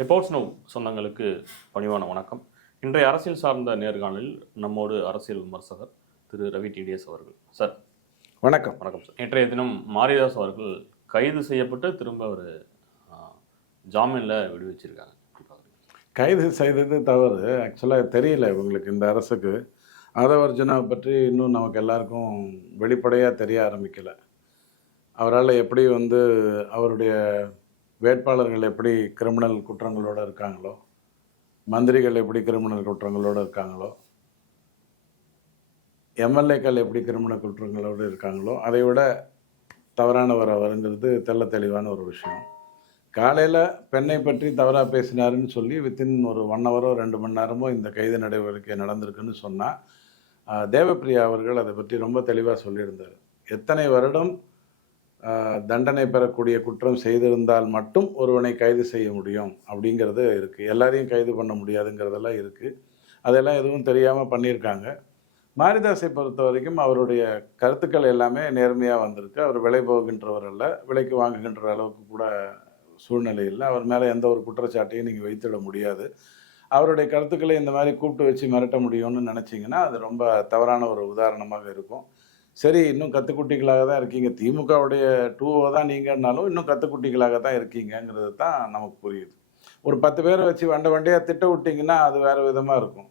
Reports now சொந்தங்களுக்கு பணிவான வணக்கம். இன்றைய அரசியல் சார்ந்த நேர்காணலில் நம்மோடு அரசியல் விமர்சகர் திரு ரவி டிடிஎஸ் அவர்கள். சார் வணக்கம். வணக்கம் சார். நேற்றைய தினம் மாரிதாஸ் அவர்கள் கைது செய்யப்பட்டு திரும்ப ஒரு ஜாமீனில் விடுவிச்சிருக்காங்க. கைது செய்தது தவறு. ஆக்சுவலாக தெரியல இவங்களுக்கு, இந்த அரசுக்கு ஆதவர்ஜுனாவை பற்றி இன்னும் நமக்கு எல்லாருக்கும் வெளிப்படையாக தெரிய ஆரம்பிக்கலை. அவரால் எப்படி அவருடைய வேட்பாளர்கள் எப்படி கிரிமினல் குற்றங்களோடு இருக்காங்களோ, மந்திரிகள் எப்படி கிரிமினல் குற்றங்களோடு இருக்காங்களோ, எம்எல்ஏக்கள் எப்படி கிரிமினல் குற்றங்களோடு இருக்காங்களோ, அதை விட தவறானவர் அவருங்கிறது தெள்ள தெளிவான ஒரு விஷயம். காலையில் பெண்ணை பற்றி தவறாக பேசினாருன்னு சொல்லி வித்தின் ஒரு 1 ஹவரோ 2 மணி நேரமோ இந்த கைது நடவடிக்கை நடந்திருக்குன்னு சொன்னால், தேவப்பிரியா அவர்கள் அதை பற்றி ரொம்ப தெளிவாக சொல்லியிருந்தார். எத்தனை வருடம் தண்டனை பெறக்கூடிய குற்றம் செய்திருந்தால் மட்டும் ஒருவனை கைது செய்ய முடியும் அப்படிங்கிறது இருக்குது. எல்லாரையும் கைது பண்ண முடியாதுங்கிறதெல்லாம் இருக்குது. அதெல்லாம் எதுவும் தெரியாமல் பண்ணியிருக்காங்க. மாரிதாஸை பொறுத்த வரைக்கும் அவருடைய கருத்துக்கள் எல்லாமே நேர்மையாக வந்திருக்கு. அவர் விலை போகின்றவர் அல்ல, விலைக்கு வாங்குகின்ற அளவுக்கு கூட சூழ்நிலை இல்லை. அவர் மேலே எந்த ஒரு குற்றச்சாட்டையும் நீங்கள் வைத்திட முடியாது. அவருடைய கருத்துக்களை இந்த மாதிரி கூப்பிட்டு வச்சு மிரட்ட முடியும்னு நினச்சிங்கன்னா அது ரொம்ப தவறான ஒரு உதாரணமாக இருக்கும். சரி, இன்னும் கத்துக்குட்டிகளாக தான் இருக்கீங்க, திமுகவுடைய 2O தான் நீங்கன்னாலும் இன்னும் கத்துக்குட்டிகளாக தான் இருக்கீங்கிறது தான் நமக்கு புரியுது. ஒரு 10 பேரை வச்சு வண்டையாக திட்ட விட்டிங்கன்னா அது வேறு விதமாக இருக்கும்.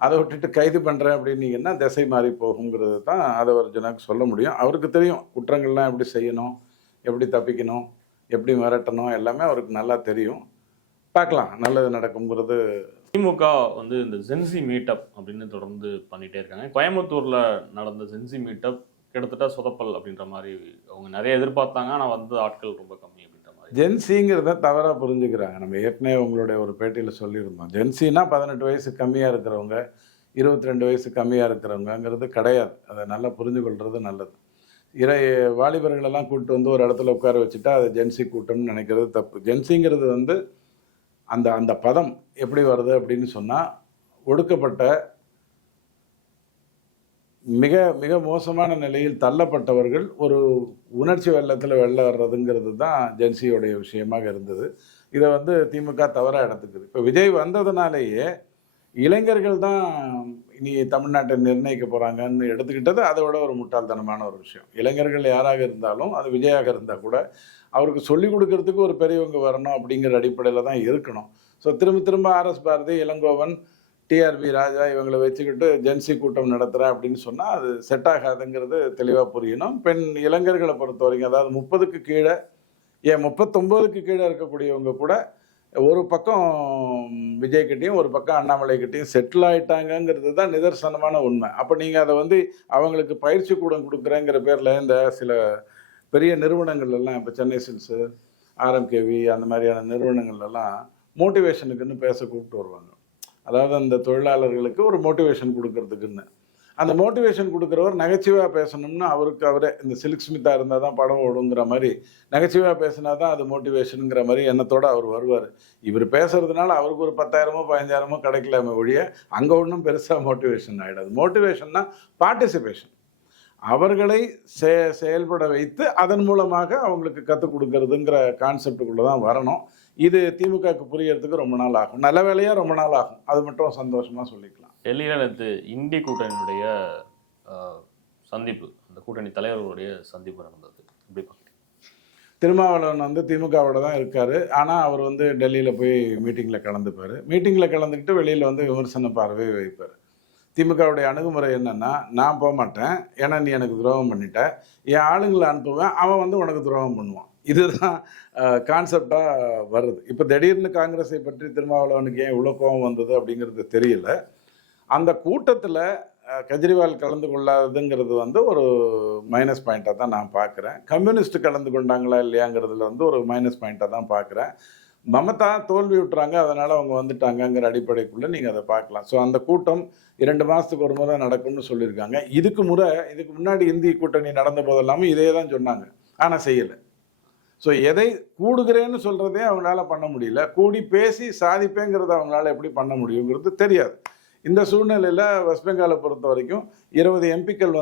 அதை விட்டுட்டு கைது பண்ணுறேன் அப்படின்னீங்கன்னா திசை மாறி போகுங்கிறது தான் ஆதவர்ஜுனாவுக்கு சொல்ல முடியும். அவருக்கு தெரியும் குற்றங்கள்லாம் எப்படி செய்யணும், எப்படி தப்பிக்கணும், எப்படி மிரட்டணும், எல்லாமே அவருக்கு நல்லா தெரியும். பார்க்கலாம் நல்லது நடக்குங்கிறது. திமுக இந்த ஜென்சி மீட்டப் அப்படின்னு தொடர்ந்து பண்ணிகிட்டே இருக்காங்க. கோயம்புத்தூரில் நடந்த ஜென்சி மீட்டப் கிட்டத்தட்ட சொதப்பல் அப்படின்ற மாதிரி அவங்க நிறைய எதிர்பார்த்தாங்க. ஆனால் ஆட்கள் ரொம்ப கம்மி அப்படின்ற மாதிரி. ஜென்சிங்கிறத தவறாக புரிஞ்சுக்கிறாங்க. நம்ம ஏற்கனவே உங்களுடைய ஒரு பேட்டியில் சொல்லியிருந்தோம். ஜென்சின்னா 18 வயசு கம்மியாக இருக்கிறவங்க, 22 வயசு கம்மியாக இருக்கிறவங்கிறது கிடையாது. அதை நல்லா புரிஞ்சு கொள்வது நல்லது. வாலிபர்களெல்லாம் கூப்பிட்டு ஒரு இடத்துல உட்கார வச்சுட்டா அது ஜென்சி கூட்டம்னு நினைக்கிறது தப்பு. ஜென்சிங்கிறது அந்த பதம் எப்படி வருது அப்படின்னு சொன்னால், ஒடுக்கப்பட்ட மிக மிக மோசமான நிலையில் தள்ளப்பட்டவர்கள் ஒரு உணர்ச்சி வெள்ளத்தில் வெளில வர்றதுங்கிறது தான் ஜென்சியோடைய விஷயமாக இருந்தது. இதை திமுக தவறாக எடுத்துக்குது. இப்போ விஜய் வந்ததுனாலேயே இளைஞர்கள் தான் இனி தமிழ்நாட்டை நிர்ணயிக்க போகிறாங்கன்னு எடுத்துக்கிட்டது அதை விட ஒரு முட்டாள்தனமான ஒரு விஷயம். இளைஞர்கள் யாராக இருந்தாலும், அது விஜயாக இருந்தால் கூட அவருக்கு சொல்லிக் கொடுக்கறதுக்கு ஒரு பெரியவங்க வரணும் அப்படிங்கிற அடிப்படையில் தான் இருக்கணும். ஸோ திரும்ப ஆர்எஸ் பாரதி, இளங்கோவன், டிஆர்பி ராஜா இவங்களை வச்சுக்கிட்டு ஜென்சி கூட்டம் நடத்துகிறேன் அப்படின்னு சொன்னால் அது செட் ஆகாதுங்கிறது தெளிவாக புரியணும். பெண் இளைஞர்களை பொறுத்த வரைக்கும், அதாவது 30க்கு கீழே, 39க்கு கீழே இருக்கக்கூடியவங்க கூட ஒரு பக்கம் விஜய்கிட்டையும் ஒரு பக்கம் அண்ணாமலைக்கிட்டையும் செட்டில் ஆகிட்டாங்கங்கிறது தான் நிதர்சனமான உண்மை. அப்போ நீங்கள் அதை அவங்களுக்கு பயிற்சி கூடம் கொடுக்குறேங்கிற பேரில் இந்த சில பெரிய நிறுவனங்கள்லாம், இப்போ சென்னை சில்ஸு, ஆர்எம்கேவி அந்த மாதிரியான நிறுவனங்கள்லாம் மோட்டிவேஷனுக்குன்னு பேச கூப்பிட்டு வருவாங்க. அதாவது அந்த தொழிலாளர்களுக்கு ஒரு மோட்டிவேஷன் கொடுக்கறதுக்குன்னு. அந்த மோட்டிவேஷன் கொடுக்குறவர் நகைச்சுவையாக பேசணும்னு அவரே இந்த சில்க் ஸ்மிதா இருந்தால் தான் படம் ஓடுங்கிற மாதிரி நகைச்சுவையாக பேசினா தான் அது மோட்டிவேஷனுங்கிற மாதிரி எண்ணத்தோடு அவர் வருவார். இவர் பேசுறதுனால அவருக்கு ஒரு 10,000மோ 15,000மோ கிடைக்கலாமே ஒழிய அங்கே ஒன்றும் பெருசாக மோட்டிவேஷன் ஆகிடாது. மோட்டிவேஷன்னா பார்ட்டிசிபேஷன், அவர்களை செயல்பட வைத்து அதன் மூலமாக அவங்களுக்கு கற்றுக் கொடுக்கறதுங்கிற கான்செப்டுக்குள்ளே தான் வரணும். இது திமுகவுக்கு புரியறதுக்கு ரொம்ப நாள் ஆகும். நல்ல வேலையாக ரொம்ப நாள் ஆகும். அது மட்டும் சந்தோஷமாக சொல்லிக்கலாம். டெல்லியில் இந்தி கூட்டணியுடைய சந்திப்பு, அந்த கூட்டணி தலைவர்களுடைய சந்திப்பு நடந்தது. எப்படி பார்க்குறீங்க? திருமாவளவன் திமுகவோட தான் இருக்கார். ஆனால் அவர் டெல்லியில் போய் மீட்டிங்கில் கலந்துப்பார். மீட்டிங்கில் கலந்துக்கிட்டு வெளியில் விமர்சன பார்வை வைப்பார். திமுகவுடைய அணுகுமுறை என்னென்னா, நான் போக மாட்டேன், ஏன்னா நீ எனக்கு துரோகம் பண்ணிட்ட, என் ஆளுங்களை அனுப்புவேன், அவன் உனக்கு துரோகம் பண்ணுவான். இதுதான் கான்செப்டாக வருது. இப்போ திடீர்னு காங்கிரஸை பற்றி திருமாவளவனுக்கு ஏன் இவ்வளோ கோபம் வந்தது அப்படிங்கிறது தெரியல. அந்த கூட்டத்தில் கெஜ்ரிவால் கலந்து கொள்ளாததுங்கிறது ஒரு மைனஸ் பாயிண்ட்டாக தான் நான் பார்க்குறேன். கம்யூனிஸ்ட் கலந்து கொண்டாங்களா இல்லையாங்கிறதுல ஒரு மைனஸ் பாயிண்ட்டாக தான் பார்க்குறேன். மமதா தோல்வி விட்டுறாங்க, அதனால் அவங்க வந்துட்டாங்கங்கிற அடிப்படைக்குள்ளே நீங்கள் அதை பார்க்கலாம். ஸோ அந்த கூட்டம் 2 மாதத்துக்கு ஒரு முறை நடக்கும்னு சொல்லியிருக்காங்க. இதுக்கு முன்னாடி இந்தி கூட்டணி நடந்த போதெல்லாமே இதே தான் சொன்னாங்க, ஆனால் செய்யலை. ஸோ எதை கூடுகிறேன்னு சொல்கிறதே அவங்களால பண்ண முடியல, கூடி பேசி சாதிப்பேங்கிறத அவங்களால எப்படி பண்ண முடியுங்கிறது தெரியாது. இந்த சூழ்நிலையில் வெஸ்ட் பெங்காலை பொறுத்த வரைக்கும் 20 எம்பிக்கள்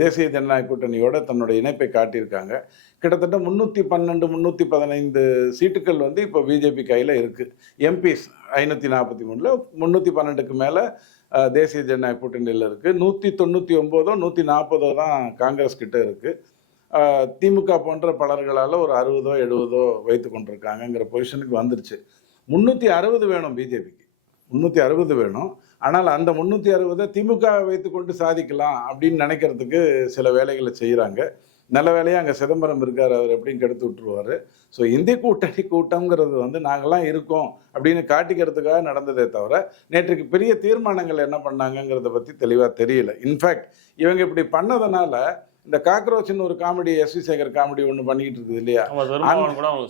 தேசிய ஜனநாயக கூட்டணியோட தன்னுடைய இணைப்பை காட்டியிருக்காங்க. கிட்டத்தட்ட 312 315 சீட்டுகள் வந்து இப்போ பிஜேபி கையில் இருக்குது. எம்பிஸ் 543ல் 312க்கு மேலே தேசிய ஜனநாயக கூட்டணியில் இருக்குது. 199 140 தான் காங்கிரஸ் கிட்ட இருக்குது. திமுக போன்ற பலர்களால் ஒரு 60 70 வைத்து கொண்டிருக்காங்கங்கிற பொசிஷனுக்கு வந்துருச்சு. 360 வேணும் பிஜேபிக்கு, 360 வேணும். ஆனால் அந்த 360 திமுக வைத்துக்கொண்டு சாதிக்கலாம் அப்படின்னு நினைக்கிறதுக்கு சில வேலைகளை செய்கிறாங்க. நல்ல வேலையாக அங்கே சிதம்பரம் இருக்கார், அவர் எப்படியும் கெடுத்து விட்டுருவார். ஸோ இந்திய கூட்டணி கூட்டம்ங்கிறது வந்து நாங்கள்லாம் இருக்கோம் அப்படின்னு காட்டிக்கிறதுக்காக நடந்ததே தவிர நேற்றுக்கு பெரிய தீர்மானங்கள் என்ன பண்ணாங்கங்கிறத பற்றி தெளிவாக தெரியல. இன்ஃபேக்ட் இவங்க இப்படி பண்ணதுனால இந்த காக்ரோச்னு ஒரு காமெடி, எஸ்.வி. சேகர் காமெடி ஒன்று பண்ணிக்கிட்டு இருக்குது இல்லையா,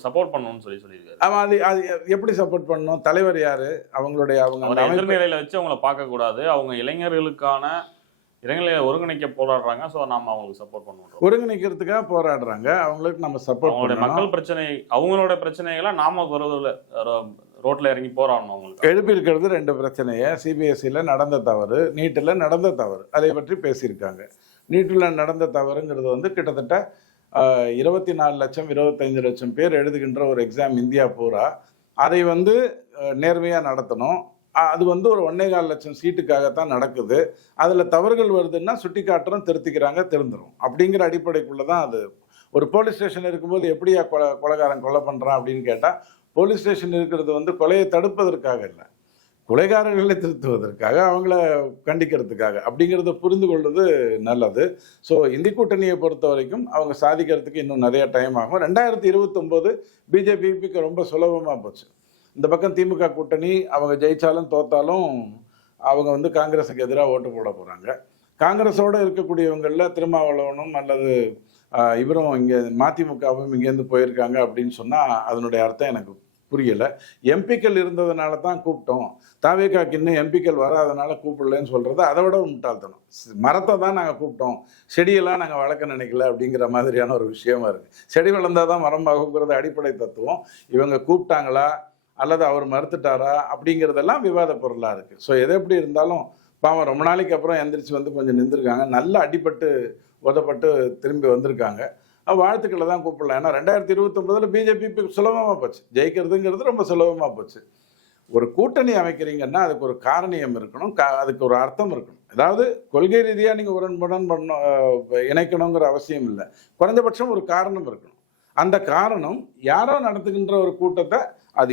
சப்போர்ட் பண்ணணும்னு சொல்லியிருக்காரு. அவன் அது எப்படி சப்போர்ட் பண்ணணும்? தலைவர் யாரு? அவங்களுடைய அவங்க எதிர்நிலையில வச்சு அவங்கள பார்க்கக்கூடாது. அவங்க இளைஞர்களுக்கான இளைஞர்களை ஒருங்கிணைக்க போராடுறாங்க. ஸோ நாம அவங்களுக்கு சப்போர்ட் பண்ணுவோம். ஒருங்கிணைக்கிறதுக்காக போராடுறாங்க, அவங்களுக்கு நம்ம சப்போர்ட் பண்ணணும். மக்கள் பிரச்சனை, அவங்களோட பிரச்சனைகளை நாம ரோட்ல இறங்கி போராடணும். அவங்களுக்கு எழுப்பியிருக்கிறது 2 பிரச்சனையை. சிபிஎஸ்சியில் நடந்த தவறு, நீட்டில் நடந்த தவறு, அதை பற்றி பேசியிருக்காங்க. நீட்டில் நடந்த தவறுங்கிறது வந்து கிட்டத்தட்ட 24 லட்சம் 25 லட்சம் பேர் எழுதுகின்ற ஒரு எக்ஸாம் இந்தியா பூரா. அதை வந்து நேர்மையாக நடத்தணும். அது வந்து ஒரு 1.25 லட்சம் சீட்டுக்காகத்தான் நடக்குது. அதில் தவறுகள் வருதுன்னா சுட்டி காட்டுறோம், திருத்திக்கிறாங்க, திருந்துரும் அப்படிங்கிற அடிப்படைக்குள்ளே தான் அது. ஒரு போலீஸ் ஸ்டேஷன் இருக்கும்போது எப்படியா கொலைகாரன் கொலை பண்ணுறான் அப்படின்னு கேட்டால், போலீஸ் ஸ்டேஷன் இருக்கிறது வந்து கொலையை தடுப்பதற்காக இல்லை, கொலைகாரர்களை திருத்துவதற்காக, அவங்கள கண்டிக்கிறதுக்காக. அப்படிங்கிறத புரிந்து கொள்வது நல்லது. ஸோ இந்தி கூட்டணியை பொறுத்த வரைக்கும் அவங்க சாதிக்கிறதுக்கு இன்னும் நிறைய டைம் ஆகும். 2029 பிஜேபிக்கு ரொம்ப சுலபமாக போச்சு. இந்த பக்கம் திமுக கூட்டணி அவங்க ஜெயிச்சாலும் தோத்தாலும் அவங்க வந்து காங்கிரஸுக்கு எதிராக ஓட்டு போட போகிறாங்க. காங்கிரஸோடு இருக்கக்கூடியவங்களில் திருமாவளவனும் அல்லது இவரும் இங்கே மதிமுகவும் இங்கேருந்து போயிருக்காங்க அப்படின்னு சொன்னால் அதனுடைய அர்த்தம் எனக்கு புரியலை. எம்பிக்கள் இருந்ததுனால தான் கூப்பிட்டோம், தாவேக்காக்கு இன்னும் எம்பிக்கள் வராதனால கூப்பிடலன்னு சொல்கிறது அதை விட முட்டாள்தனம். மரத்தை தான் நாங்கள் கூப்பிட்டோம், செடியெல்லாம் நாங்கள் வளர்க்க நினைக்கல அப்படிங்கிற மாதிரியான ஒரு விஷயமா இருக்குது. செடி வளர்ந்தால் தான் மரம் ஆகுங்கிறது அடிப்படை தத்துவம். இவங்க கூப்பிட்டாங்களா அல்லது அவர் மறுத்துட்டாரா அப்படிங்கிறதெல்லாம் விவாத பொருளாக இருக்குது. ஸோ எது எப்படி இருந்தாலும் பாவம் ரொம்ப நாளைக்கு அப்புறம் எந்திரிச்சு வந்து கொஞ்சம் நின்றுருக்காங்க, நல்லா அடிபட்டு உதப்பட்டு திரும்பி வந்திருக்காங்க. வாழ்த்துக்களை தான் கூப்பிடலாம். ஏன்னா 2029 பிஜேபி சுலபமாக போச்சு, ஜெயிக்கிறதுங்கிறது ரொம்ப சுலபமாக போச்சு. ஒரு கூட்டணி அமைக்கிறீங்கன்னா அதுக்கு ஒரு காரணியம் இருக்கணும், அதுக்கு ஒரு அர்த்தம் இருக்கணும். அதாவது கொள்கை ரீதியாக நீங்கள் உடன்படன் இணைக்கணுங்கிற அவசியம் இல்லை, குறைஞ்சபட்சம் ஒரு காரணம் இருக்கணும். அந்த காரணம் யாரோ நடத்துகின்ற ஒரு கூட்டத்தை அது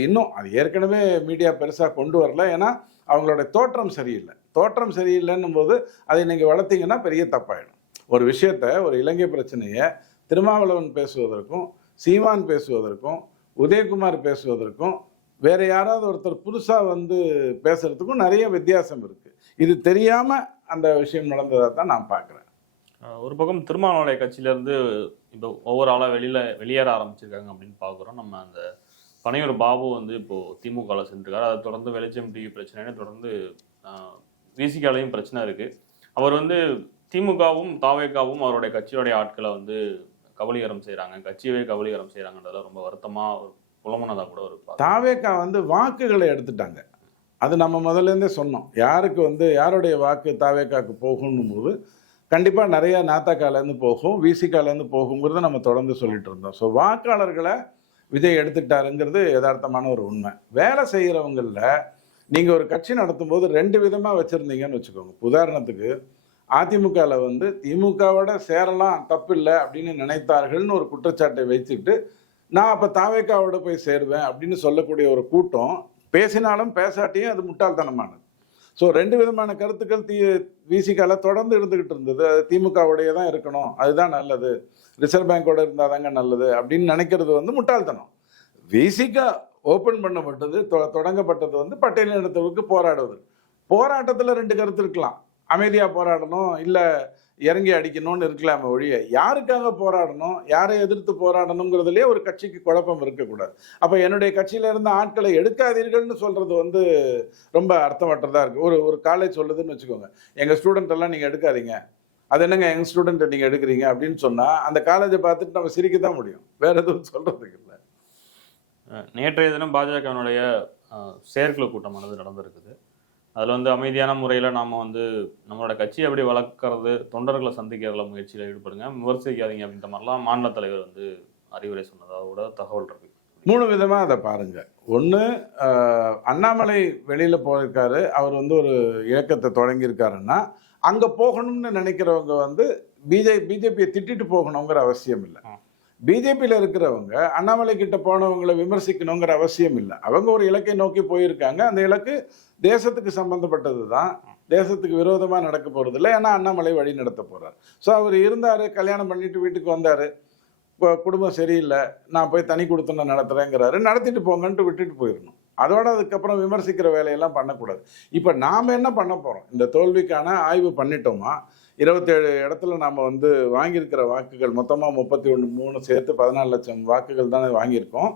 ஏற்கனவே மீடியா பெருசாக கொண்டு வரல. ஏன்னா அவங்களோட தோற்றம் சரியில்லை. தோற்றம் சரியில்லைன்னும் போது அதை நீங்கள் வளர்த்தீங்கன்னா பெரிய தப்பாயிடும். ஒரு விஷயத்த, ஒரு இலங்கை பிரச்சனையை திருமாவளவன் பேசுவதற்கும் சீமான் பேசுவதற்கும் உதயகுமார் பேசுவதற்கும் வேற யாராவது ஒருத்தர் புதுசாக வந்து பேசுறதுக்கும் நிறைய வித்தியாசம் இருக்குது. இது தெரியாமல் அந்த விஷயம் நடந்ததாக தான் நான் பார்க்குறேன். ஒரு பக்கம் திருமாவளவன் கட்சியிலேருந்து இப்போ ஒவ்வொரு ஆளாக வெளியேற ஆரம்பிச்சிருக்காங்க அப்படின்னு பார்க்குறோம். நம்ம அந்த பனையூர் பாபு வந்து இப்போது திமுகவில் சென்றிருக்காரு. அதை தொடர்ந்து வெளிச்சம் டிவி பிரச்சனைன்னு தொடர்ந்து விசிகாலையும் பிரச்சனை இருக்குது. அவர் வந்து திமுகவும் தாவேக்காவும் அவருடைய கட்சியோடைய ஆட்களை வந்து கபலீகரம் செய்கிறாங்க, கட்சியவே கபலீகரம் செய்கிறாங்கன்றதுல ரொம்ப வருத்தமாக புலமுனதாக கூட ஒரு தாவேக்கா வந்து வாக்குகளை எடுத்துட்டாங்க. அது நம்ம முதல்லேருந்தே சொன்னோம். யாருக்கு வந்து யாருடைய வாக்கு தாவேக்காவுக்கு போகணும் போது கண்டிப்பாக நிறைய நாத்தாக்காலேருந்து போகும், விசிகாலேருந்து போகுங்கிறத நம்ம தொடர்ந்து சொல்லிட்டு இருந்தோம். ஸோ வாக்காளர்களை விஜய் எடுத்துட்டாருங்கிறது யதார்த்தமான ஒரு உண்மை. வேலை செய்கிறவங்களில் நீங்கள் ஒரு கட்சி நடத்தும் போது 2 விதமாக வச்சுருந்தீங்கன்னு வச்சுக்கோங்க. உதாரணத்துக்கு அதிமுகவில் வந்து திமுகவோட சேரலாம் தப்பில்லை அப்படின்னு நினைத்தார்கள்னு ஒரு குற்றச்சாட்டை வைத்துட்டு நான் அப்போ தாவேக்காவோட போய் சேருவேன் அப்படின்னு சொல்லக்கூடிய ஒரு கூட்டம் பேசினாலும் பேசாட்டியும் அது முட்டாள்தனமானது. ஸோ 2 விதமான கருத்துக்கள் விசிகால தொடர்ந்து இருந்துகிட்டு இருந்தது. அது திமுகவுடைய தான் இருக்கணும், அதுதான் நல்லது, ரிசர்வ் பேங்கோட இருந்தால் தாங்க நல்லது அப்படின்னு நினைக்கிறது வந்து முட்டாள்தனம். விசிகா ஓப்பன் பண்ணப்பட்டது, தொடங்கப்பட்டது வந்து பட்டியலினத்தவருக்கு போராடுவது. போராட்டத்தில் 2 கருத்து இருக்கலாம். அமைதியாக போராடணும், இல்லை இறங்கி அடிக்கணும்னு இருக்கலாமே ஒழிய யாருக்காக போராடணும், யாரை எதிர்த்து போராடணுங்கிறதுலேயே ஒரு கட்சிக்கு குழப்பம் இருக்கக்கூடாது. அப்போ என்னுடைய கட்சியில இருந்த ஆட்களை எடுக்காதீர்கள்னு சொல்கிறது வந்து ரொம்ப அர்த்தமற்றதாக இருக்குது. ஒரு காலேஜ் சொல்லுதுன்னு வச்சுக்கோங்க, எங்கள் ஸ்டூடெண்ட் எல்லாம் நீங்கள் எடுக்காதீங்க, அது என்னங்க எங்கள் ஸ்டூடெண்ட்டை நீங்கள் எடுக்கிறீங்க அப்படின்னு சொன்னால் அந்த காலேஜை பார்த்துட்டு நம்ம சிரிக்க தான் முடியும், வேறு எதுவும் சொல்கிறதுக்கு இல்லை. நேற்றைய தினம் பாஜகவினுடைய செயற்குழு கூட்டமானது நடந்திருக்குது. அதில் வந்து அமைதியான முறையில் நாம் வந்து நம்மளோட கட்சியை எப்படி வளர்க்கறது, தொண்டர்களை சந்திக்கிறதுல முயற்சியில் ஈடுபடுங்க, விமர்சிக்காதீங்க அப்படின்ற மாதிரிலாம் மாநில தலைவர் வந்து அறிவுரை சொன்னதோட தகவல் இருக்கு. 3 விதமா அதை பாருங்க. ஒன்று, அண்ணாமலை வெளியில போயிருக்காரு, அவர் வந்து ஒரு இயக்கத்தை தொடங்கியிருக்காருன்னா அங்க போகணும்னு நினைக்கிறவங்க வந்து பிஜேபியை திட்டிட்டு போகணுங்கிற அவசியம் இல்லை. பிஜேபியில் இருக்கிறவங்க அண்ணாமலை கிட்ட போனவங்களை விமர்சிக்கணுங்கிற அவசியம் இல்லை. அவங்க ஒரு இலக்கை நோக்கி போயிருக்காங்க. அந்த இலக்கு தேசத்துக்கு சம்பந்தப்பட்டது தான், தேசத்துக்கு விரோதமாக நடக்க போகிறது இல்லை. ஏன்னா அண்ணாமலை வழி நடத்த போகிறார். ஸோ அவர் இருந்தார், கல்யாணம் பண்ணிட்டு வீட்டுக்கு வந்தார், குடும்பம் சரியில்லை, நான் போய் தனி கொடுத்தன நடத்துகிறேங்கிறாரு, நடத்திட்டு போங்கன்ட்டு விட்டுட்டு போயிடணும். அதோட அதுக்கப்புறம் விமர்சிக்கிற வேலையெல்லாம் பண்ணக்கூடாது. இப்போ நாம் என்ன பண்ண போகிறோம்? இந்த தோல்விக்கான ஆய்வு பண்ணிட்டோமா? 27 இடத்துல நாம் வந்து வாங்கியிருக்கிற வாக்குகள் மொத்தமாக 31 சேர்த்து 14 லட்சம் வாக்குகள் தானே வாங்கியிருக்கோம்.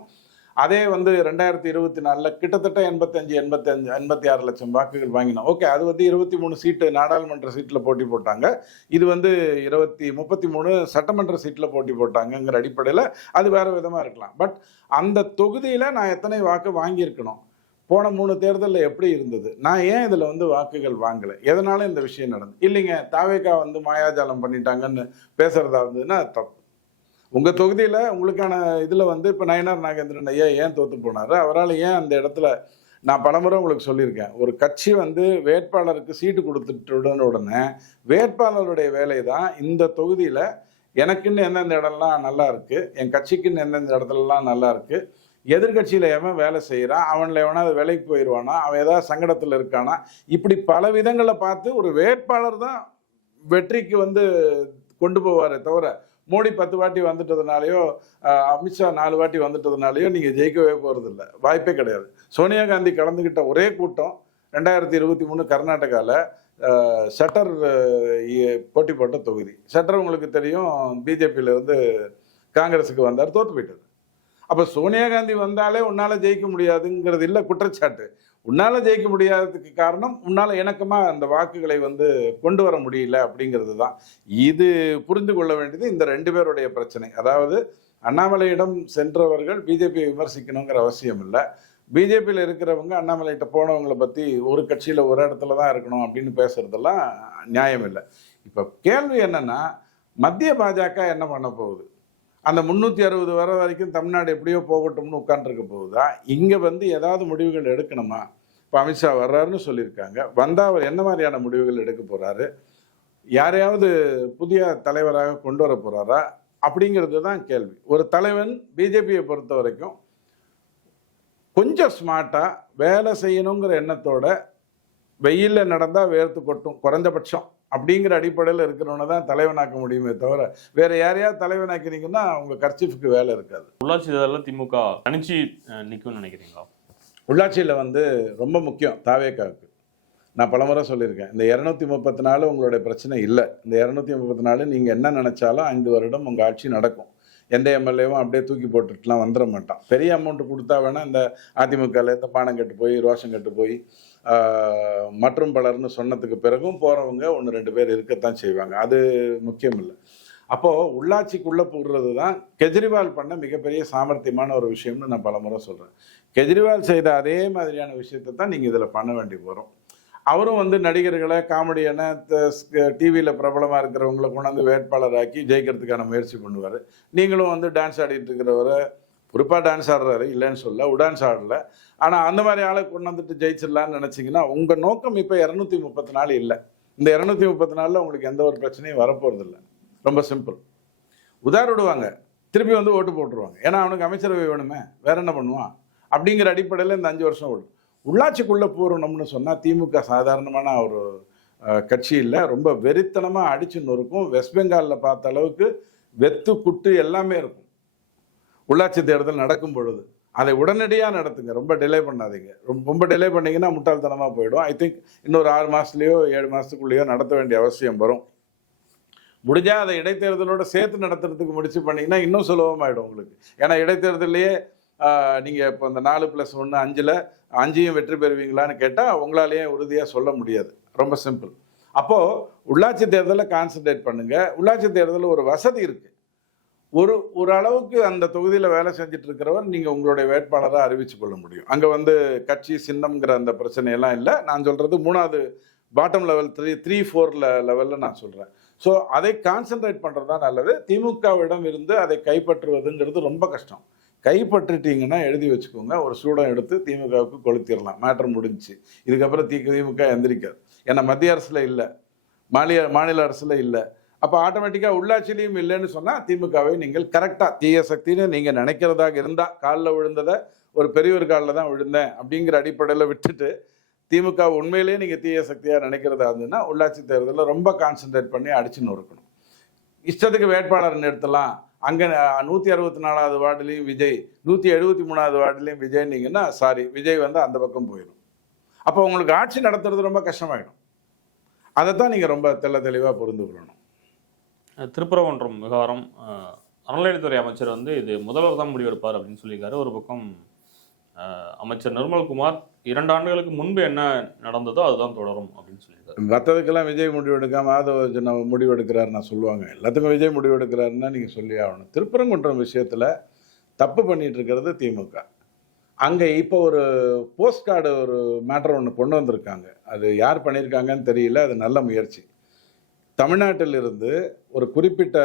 அதே வந்து 2024 கிட்டத்தட்ட 86 லட்சம் வாக்குகள் வாங்கினோம். ஓகே, அது வந்து 23 சீட்டு நாடாளுமன்ற சீட்டில் போட்டி போட்டாங்க. இது வந்து 33 சட்டமன்ற சீட்டில் போட்டி போட்டாங்கங்கிற அடிப்படையில் அது வேறு விதமாக இருக்கலாம். பட் அந்த தொகுதியில் நான் எத்தனை வாக்கு வாங்கியிருக்கணும்? போன 3 தேர்தலில் எப்படி இருந்தது? நான் ஏன் இதில் வந்து வாக்குகள் வாங்கலை? எதனால இந்த விஷயம் நடந்தது? இல்லைங்க, தாவேகா வந்து மாயாஜாலம் பண்ணிட்டாங்கன்னு பேசுகிறதா இருந்ததுன்னா தப்பு. உங்கள் தொகுதியில் உங்களுக்கான இதில் வந்து இப்போ நயினார் நாகேந்திரன் ஐயா ஏன் தோற்று போனார்? அவரால் ஏன் அந்த இடத்துல, நான் பலமுறை உங்களுக்கு சொல்லியிருக்கேன், ஒரு கட்சி வந்து வேட்பாளருக்கு சீட்டு கொடுத்துட்டு உடனே வேட்பாளருடைய வேலை தான் இந்த தொகுதியில் எனக்குன்னு எந்தெந்த இடம்லாம் நல்லா இருக்குது, என் கட்சிக்குன்னு எந்தெந்த இடத்துலலாம் நல்லா இருக்குது, எதிர்கட்சியில் எவன் வேலை செய்கிறான், அவனில் எவனா அது வேலைக்கு போயிடுவானா, அவன் ஏதாவது சங்கடத்தில் இருக்கானா, இப்படி பல விதங்களை பார்த்து ஒரு வேட்பாளர் தான் வெற்றிக்கு வந்து கொண்டு போவாரே தவிர மோடி 10 வாட்டி வந்துட்டதுனாலையோ அமித்ஷா 4 வாட்டி வந்துட்டதுனாலையோ நீங்கள் ஜெயிக்கவே போகிறதில்ல, வாய்ப்பே கிடையாது. சோனியா காந்தி கலந்துக்கிட்ட ஒரே கூட்டம் 2023 கர்நாடகாவில் ஷட்டர் போட்டி போட்ட தொகுதி. ஷட்டர் உங்களுக்கு தெரியும், பிஜேபியிலேருந்து காங்கிரஸுக்கு வந்தார், தோற்று போயிட்டார். அப்போ சோனியா காந்தி வந்தாலே உன்னால் ஜெயிக்க முடியாதுங்கிறது இல்லை குற்றச்சாட்டு. உன்னால் ஜெயிக்க முடியாததுக்கு காரணம் உன்னால் இணக்கமாக அந்த வாக்குகளை வந்து கொண்டு வர முடியல அப்படிங்கிறது தான். இது புரிந்து கொள்ள வேண்டியது இந்த 2 பேருடைய பிரச்சனை. அதாவது அண்ணாமலையிடம் சென்றவர்கள் பிஜேபியை விமர்சிக்கணுங்கிற அவசியம் இல்லை. பிஜேபியில் இருக்கிறவங்க அண்ணாமலைகிட்ட போனவங்களை பற்றி ஒரு கட்சியில் ஒரு இடத்துல தான் இருக்கணும் அப்படின்னு பேசுறதெல்லாம் நியாயம் இல்லை. இப்போ கேள்வி என்னன்னா, மத்திய பாஜக என்ன பண்ண போகுது? அந்த 360 வர வரைக்கும் தமிழ்நாடு எப்படியோ போகட்டும்னு உட்காந்துருக்க போகுதா? இங்கே வந்து ஏதாவது முடிவுகள் எடுக்கணுமா? இப்போ அமித்ஷா வர்றாருன்னு சொல்லியிருக்காங்க, வந்தால் அவர் என்ன மாதிரியான முடிவுகள் எடுக்க போகிறாரு? யாரையாவது புதிய தலைவராக கொண்டு வர போகிறாரா? அப்படிங்கிறது தான் கேள்வி. ஒரு தலைவன் பிஜேபியை பொறுத்த வரைக்கும் கொஞ்சம் ஸ்மார்ட்டாக வேலை செய்யணுங்கிற எண்ணத்தோட, வெயிலில் நடந்தால் வேர்த்து கொட்டும் குறைஞ்சபட்சம் அப்படிங்கிற அடிப்படையில் இருக்கிறவனை தான் தலைவனாக்க முடியுமே தவிர வேற யாரையாவது தலைவனாக்கினீங்கன்னா அவங்க கர்ச்சீஃபுக்கு வேலை இருக்காது. உள்ளாட்சி தேர்தலில் திமுக தனிச்சு நிற்கும்னு நினைக்கிறீங்களா? உள்ளாட்சியில் வந்து ரொம்ப முக்கியம் தாவேகாவுக்கு. நான் பலமுறை சொல்லியிருக்கேன், இந்த 234 உங்களுடைய பிரச்சனை இல்லை. இந்த 234 நீங்கள் என்ன நினச்சாலும் 5 வருடம் உங்கள் ஆட்சி நடக்கும். எந்த எம்எல்ஏவும் அப்படியே தூக்கி போட்டுட்டுலாம் வந்துட மாட்டான். பெரிய அமௌண்ட்டு கொடுத்தா வேணால் இந்த அதிமுகலேருந்து பானம் கட்டு போய் ரோஷம் கட்டு போய் மற்றும் பலர்னு சொன்னதுக்கு பிறகும் போகிறவங்க 1-2 பேர் இருக்கத்தான் செய்வாங்க. அது முக்கியம் இல்லை. அப்போது உள்ளாட்சிக்குள்ளே போடுறது தான் கெஜ்ரிவால் பண்ண மிகப்பெரிய சாமர்த்தியமான ஒரு விஷயம்னு நான் பலமுறை சொல்கிறேன். கெஜ்ரிவால் செய்த அதே மாதிரியான விஷயத்தை தான் நீங்கள் இதில் பண்ண வேண்டி வரும். அவரும் வந்து நடிகர்களை, காமெடியான, டிவியில் பிரபலமாக இருக்கிறவங்களை கொண்டாந்து வேட்பாளராக்கி ஜெயிக்கிறதுக்கான முயற்சி பண்ணுவார். நீங்களும் வந்து டான்ஸ் ஆடிட்டு இருக்கிறவரை, குறிப்பாக டான்ஸ் ஆடுறாரு இல்லைன்னு சொல்ல, உடான்ஸ் ஆடல, ஆனால் அந்த மாதிரி ஆளை கொண்டு வந்துட்டு ஜெயிச்சிடலான்னு நினச்சிங்கன்னா உங்கள் நோக்கம் இப்போ 234 இல்லை. இந்த 234 உங்களுக்கு எந்த ஒரு பிரச்சனையும் வரப்போகிறதில்ல. ரொம்ப சிம்பிள். உதாரணம் விடுவாங்க, திருப்பி வந்து ஓட்டு போட்டுருவாங்க. ஏன்னா அவனுக்கு அமைச்சரவை வேணுமே, வேற என்ன பண்ணுவான் அப்படிங்கிற அடிப்படையில் இந்த 5 வருஷம் ஓடும். உள்ளாட்சிக்குள்ளே போறணும்னு சொன்னால் திமுக சாதாரணமான ஒரு கட்சி இல்லை. ரொம்ப வெறித்தனமாக அடிச்சு நொறுக்கும். வெஸ்ட் பெங்காலில் பார்த்த அளவுக்கு வெத்து குட்டு எல்லாமே இருக்கும். உள்ளாட்சி தேர்தல் நடக்கும் பொழுது அதை உடனடியாக நடத்துங்க, ரொம்ப டிலே பண்ணாதீங்க. ரொம்ப டிலே பண்ணிங்கன்னா முட்டாள்தனமாக போயிடும். ஐ திங்க் இன்னொரு 6 மாதத்துலேயோ 7 மாதத்துக்குள்ளேயோ நடத்த வேண்டிய அவசியம் வரும். முடிஞ்சால் அதை இடைத்தேர்தலோடு சேர்த்து நடத்துறதுக்கு முடிச்சு பண்ணிங்கன்னா இன்னும் சுலபமாயிடும் உங்களுக்கு. ஏன்னா இடைத்தேர்தலையே நீங்கள் இப்போ இந்த 4+1 5ல் 5ஐயும் வெற்றி பெறுவீங்களான்னு கேட்டால் உங்களாலேயே உறுதியாக சொல்ல முடியாது. ரொம்ப சிம்பிள். அப்போது உள்ளாட்சி தேர்தலில் கான்சன்ட்ரேட் பண்ணுங்கள். உள்ளாட்சி தேர்தலில் ஒரு வசதி இருக்குது. ஒரு அளவுக்கு அந்த தொகுதியில் வேலை செஞ்சுட்டு இருக்கிறவர் நீங்கள் உங்களுடைய வேட்பாளராக அறிவிச்சு கொள்ள முடியும். அங்கே வந்து கட்சி சின்னம்ங்கிற அந்த பிரச்சனையெல்லாம் இல்லை. நான் சொல்கிறது 3வது பாட்டம் லெவல் 3-4 லெவலில் நான் சொல்கிறேன். ஸோ அதை கான்சென்ட்ரேட் பண்ணுறது தான் நல்லது. திமுகவிடம் இருந்து அதை கைப்பற்றுவதுங்கிறது ரொம்ப கஷ்டம். கைப்பற்றிட்டீங்கன்னா எழுதி வச்சுக்கோங்க, ஒரு சூடம் எடுத்து திமுகவுக்கு கொளுத்திடலாம், மேட்டர் முடிஞ்சிச்சு. இதுக்கப்புறம் திமுக எந்திரிக்காது. ஏன்னா மத்திய அரசில் இல்லை, மாநில அரசில் இல்லை. அப்போ ஆட்டோமேட்டிக்காக உள்ளாட்சியிலையும் இல்லைன்னு சொன்னால் திமுகவை நீங்கள் கரெக்டாக தீய சக்தின்னு நீங்கள் நினைக்கிறதாக இருந்தால், காலில் விழுந்ததை ஒரு பெரியவர் காலில் தான் விழுந்தேன் அப்படிங்கிற அடிப்படையில் விட்டுட்டு திமுக உண்மையிலேயே நீங்கள் தீய சக்தியாக நினைக்கிறதா இருந்ததுன்னா உள்ளாட்சி தேர்தலில் ரொம்ப கான்சென்ட்ரேட் பண்ணி அடிச்சு நொறுக்கணும். இஷ்டத்துக்கு வேட்பாளர் நிறுத்தலாம், அங்கே 164வது வார்டுலேயும் விஜய், 173வது வார்டுலேயும் விஜய்னீங்கன்னா சாரி, விஜய் வந்து அந்த பக்கம் போயிடும். அப்போ உங்களுக்கு ஆட்சி நடத்துறது ரொம்ப கஷ்டமாயிடும். அதைத்தான் நீங்கள் ரொம்ப தெளிவாக புரிந்து கொள்ளணும். திருப்பரங்குன்றம் விவகாரம், அறநிலையத்துறை அமைச்சர் வந்து இது முதல்வர் தான் முடிவெடுப்பார் அப்படின்னு சொல்லியிருக்காரு. ஒரு பக்கம் அமைச்சர் நிர்மல்குமார் 2 ஆண்டுகளுக்கு முன்பு என்ன நடந்ததோ அதுதான் தொடரும் அப்படின்னு சொல்லியிருக்காரு. மற்றதுக்கெல்லாம் விஜய் முடிவெடுக்காம ஆதவ முடிவெடுக்கிறாருன்னா சொல்லுவாங்க, எல்லாத்துக்கும் விஜய் முடிவெடுக்கிறாருன்னா நீங்கள் சொல்லி ஆகணும். திருப்பரங்குன்றம் விஷயத்தில் தப்பு பண்ணிட்டு இருக்கிறது திமுக. அங்கே இப்போ ஒரு போஸ்ட் கார்டு ஒரு மேட்டர் ஒன்று கொண்டு வந்திருக்காங்க. அது யார் பண்ணியிருக்காங்கன்னு தெரியல. அது நல்ல முயற்சி. தமிழ்நாட்டிலிருந்து ஒரு குறிப்பிட்ட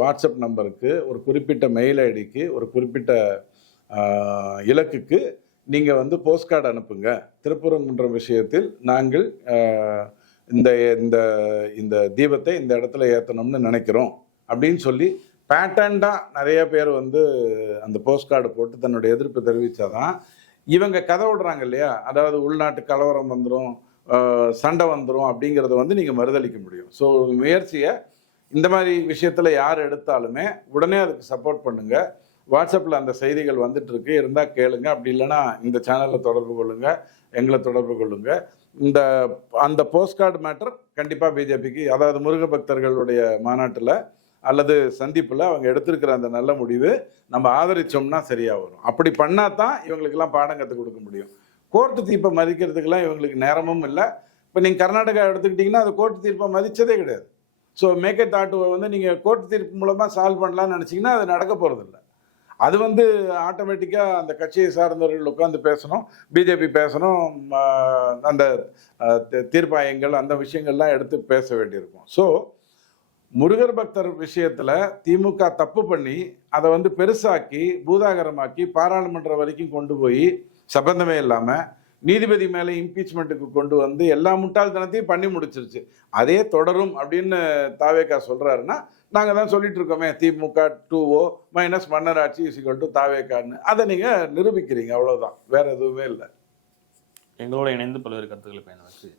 வாட்ஸ்அப் நம்பருக்கு, ஒரு குறிப்பிட்ட மெயில் ஐடிக்கு, ஒரு குறிப்பிட்ட இலக்குக்கு நீங்கள் வந்து போஸ்ட் கார்டு அனுப்புங்க. திருப்பரங்குன்றம் விஷயத்தில் நாங்கள் இந்த இந்த இந்த தீபத்தை இந்த இடத்துல ஏற்றணும்னு நினைக்கிறோம் அப்படின்னு சொல்லி பேட்டர்ண்டாக நிறைய பேர் வந்து அந்த போஸ்ட் கார்டு போட்டு தன்னுடைய எதிர்ப்பு தெரிவித்தாதான் இவங்க கதை விடுறாங்க இல்லையா. அதாவது உள்நாட்டு கலவரம் வந்துடும், சண்டை வந்துடும் அப்படிங்கிறத வந்து நீங்கள் மறுதளிக்க முடியும். ஸோ முயற்சியை இந்த மாதிரி விஷயத்தில் யார் எடுத்தாலுமே உடனே அதுக்கு சப்போர்ட் பண்ணுங்கள். வாட்ஸ்அப்பில் அந்த செய்திகள் வந்துட்டுருக்கு, இருந்தால் கேளுங்க. அப்படி இல்லைன்னா இந்த சேனலில் தொடர்பு கொள்ளுங்கள், எங்களை தொடர்பு கொள்ளுங்கள். அந்த போஸ்ட் கார்டு மேட்டர் கண்டிப்பாக பிஜேபிக்கு, அதாவது முருக பக்தர்களுடைய மாநாட்டில் அல்லது சந்திப்பில் அவங்க எடுத்திருக்கிற அந்த நல்ல முடிவு நம்ம ஆதரித்தோம்னா சரியாக வரும். அப்படி பண்ணால் தான் இவங்களுக்கெல்லாம் பாடம் கற்றுக் கொடுக்க முடியும். கோர்ட்டு தீர்ப்பை மதிக்கிறதுக்கெல்லாம் இவங்களுக்கு நேரமும் இல்லை. இப்போ நீங்கள் கர்நாடகா எடுத்துக்கிட்டிங்கன்னா அது கோர்ட்டு தீர்ப்பை மதித்ததே கிடையாது. ஸோ மேக் இட் தாட்டுவை வந்து நீங்கள் கோர்ட்டு தீர்ப்பு மூலமாக சால்வ் பண்ணலான்னு நினச்சிங்கன்னா அது நடக்க போகிறதில்ல. அது வந்து ஆட்டோமேட்டிக்காக அந்த கட்சியை சார்ந்தவர்கள் உட்காந்து பேசணும், பிஜேபி பேசணும், அந்த தீர்ப்பாயங்கள் அந்த விஷயங்கள்லாம் எடுத்து பேச வேண்டியிருக்கும். ஸோ முருகர் பக்தர் விஷயத்தில் திமுக தப்பு பண்ணி அதை வந்து பெருசாக்கி பூதாகரமாக்கி பாராளுமன்றம் வரைக்கும் கொண்டு போய் சம்பந்தமே இல்லாமல் நீதிபதி மேலே இம்பீச்மெண்ட்டுக்கு கொண்டு வந்து எல்லா முட்டாள்தனத்தையும் பண்ணி முடிச்சிருச்சு. அதே தொடரும் அப்படின்னு தாவேகா சொல்கிறாருன்னா, நாங்கள் தான் சொல்லிட்டு இருக்கோமே திமுக 2O மைனஸ் மன்னராட்சி = தாவேகான்னு. அதை நீங்கள் நிரூபிக்கிறீங்க, அவ்வளோதான், வேற எதுவுமே இல்லை. எங்களோட இணைந்து பல்வேறு கருத்துக்களை பயன்படுத்தி